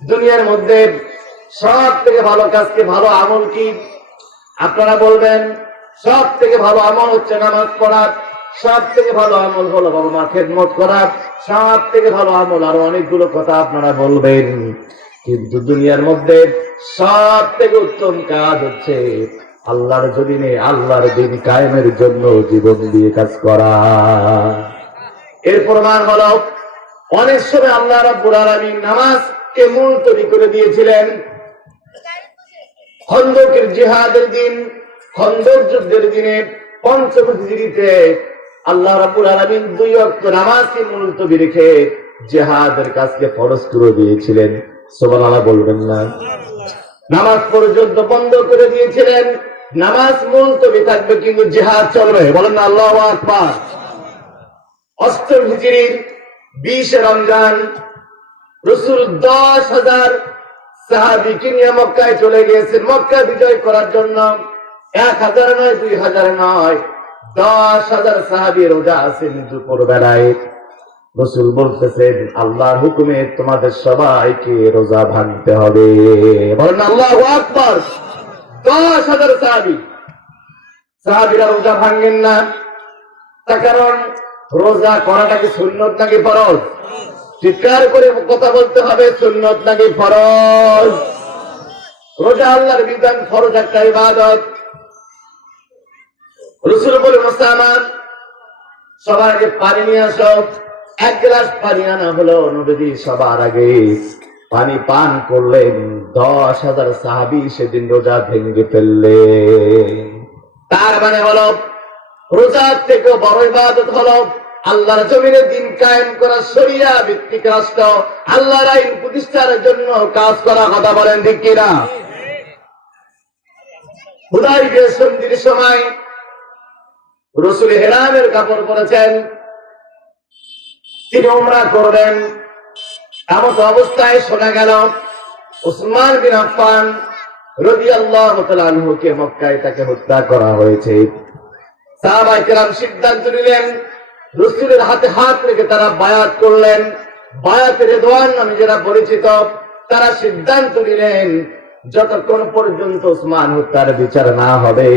দুনিয়ার মধ্যে সব থেকে ভালো কাজ কি, ভালো আমল কি? আপনারা বলবেন সব থেকে ভালো আমল হচ্ছে নামাজ পড়া, সব থেকে ভালো আমল হলো বাবা মা খেদমত করা, সব থেকে ভালো আমল আরো অনেকগুলো কথা আপনারা বলবেন। কিন্তু দুনিয়ার মধ্যে সব থেকে উত্তম কাজ হচ্ছে আল্লাহর জমিনে আল্লাহর দিন কায়েমের জন্য জীবন দিয়ে কাজ করা। এর প্রমাণ হলো অনেক সময় আল্লাহ রাব্বুল আলামিন নামাজকে মুলতবি করে দিয়েছিলেন। খন্দকের জিহাদের দিন, খন্দক যুদ্ধের দিনে পঞ্চম হিজরিতে আল্লাহ রাব্বুল আলামিন 2 ওয়াক্ত নামাজকে মুলতবি রেখে জিহাদের কাজকে ফরজ করে দিয়েছিলেন। সুবহানাল্লাহ বলবেন না? নামাজ পর্যন্ত বন্ধ করে দিয়েছিলেন। নামাজ মুলতবি থাকবে কিন্তু জিহাদ চলবে। বলেন না আল্লাহু আকবার। অষ্টম হিজরির 20 রমজান রাসূল 10,000 সাহাবীকে নিয়ে মক্কায় চলে গিয়েছেন মক্কা বিজয় করার জন্য। 1000 নয়, 2000 নয়, 10,000 সাহাবী রোজা আছেন দুপুর বেলায়। রাসূল বলতেছেন আল্লাহর হুকুমে তোমাদের সবাইকে রোজা ভাঙতে হবে। বলেন আল্লাহু আকবার। 10,000 সাহাবীরা রোজা ভাঙেন না। তার কারণ রোজা করাটা কি সুন্নত নাকি ফরজ? চিৎকার করে কথা বলতে হবে, সুন্নত নাকি ফরজ? রোজা আল্লাহর বিধান, ফরজ একটা ইবাদত। রাসূল বলে মুসলমান সবার আগে পানি নিয়ে আসো। 1 গ্লাস পানি আনা হলো। নবীজি সবার আগে পানি পান করলেন। 10,000 সাহাবী সেদিন রোজা ভেঙে ফেললেন। তার মানে হলো রোজার থেকে বড় ইবাদত হলো আল্লাহর জমিনে দিন কায়েম করা, শরিয়া ভিত্তিক রাষ্ট্র, আল্লাহর আইন প্রতিষ্ঠার জন্য কাজ করা। কথা বলেন ঠিক কিনা? হুদায়বিয়া সন্ধির সময় রাসূল ইহরামের কাপড় পরেছেন, তিনি উমরা করবেন। এমন অবস্থায় শোনা গেল উসমান বিন আফফান রাদিয়াল্লাহু তাআলা আনহুকে মক্কায় তাকে হত্যা করা হয়েছে। সাহাবায়ে কেরাম সিদ্ধান্ত নিলেন, রাসূলের হাতে হাত রেখে তারা বায়াত করলেন। বায়াতে রিদওয়ান নামে যারা পরিচিত, তারা সিদ্ধান্ত নিলেন যতক্ষণ পর্যন্ত উসমান হত্যার বিচার না হবে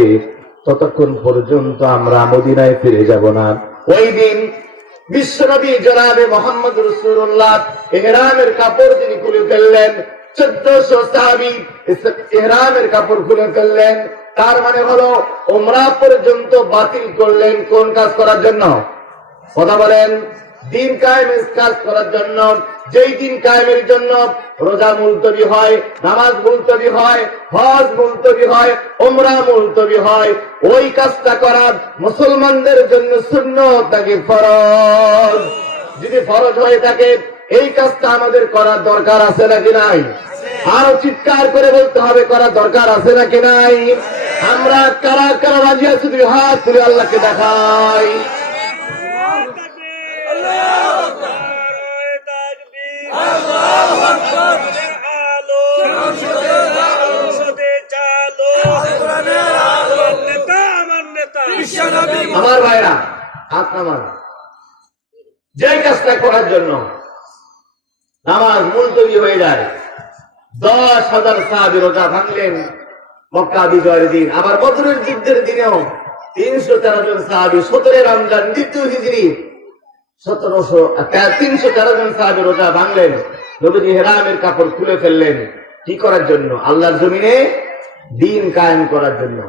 ততক্ষণ পর্যন্ত আমরা মদিনায় ফিরে যাব না। ওই দিন বিশ্বনবী জনাবে মুহাম্মদ রাসূলুল্লাহ ইহরামের কাপড় তিনি খুলে ফেললেন। 1400 সাহাবী ইহরামের কাপড় খুলে ফেললেন। তার মানে হলো উমরা পর্যন্ত বাতিল করলেন। কোন কাজ করার জন্য? কথা বলেন। দিন কায়েমের কাজ করার জন্য। যেই দিন কায়েমের জন্য রোজা মুলতবি হয়, নামাজ মুলতবি হয়, হজ মুলতবি হয়, উমরা মুলতবি হয়, ওই কাজটা করা মুসলমানদের জন্য সুন্নত নাকি ফরজ? যদি ফরজ হয়ে থাকে এই কাজটা আমাদের করার দরকার আছে নাকি নাই? আরো চিৎকার করে বলতে হবে, করার দরকার আছে নাকি নাই? আমরা কারা কারা রাজি আছি? তুমি হাত তুলে আল্লাহকে দেখাই। আমার ভাইরা হাত নামান। যে কাজটা করার জন্য নামাজ মুলতবি হয়ে যায়, 10,000 সাহাবী রোজা ভাঙলেন মক্কা বিজয়ের দিন। আবার বদরের যুদ্ধের দিনেও 313 জন সাহাবী 17 রমজান 2 হিজরি 313 জন সাহাবী রোজা ভাঙলেন। নবীজি ইহরামের কাপড় খুলে ফেললেন। কি করার জন্য? আল্লাহর জমিনে দিন কায়েম করার জন্য।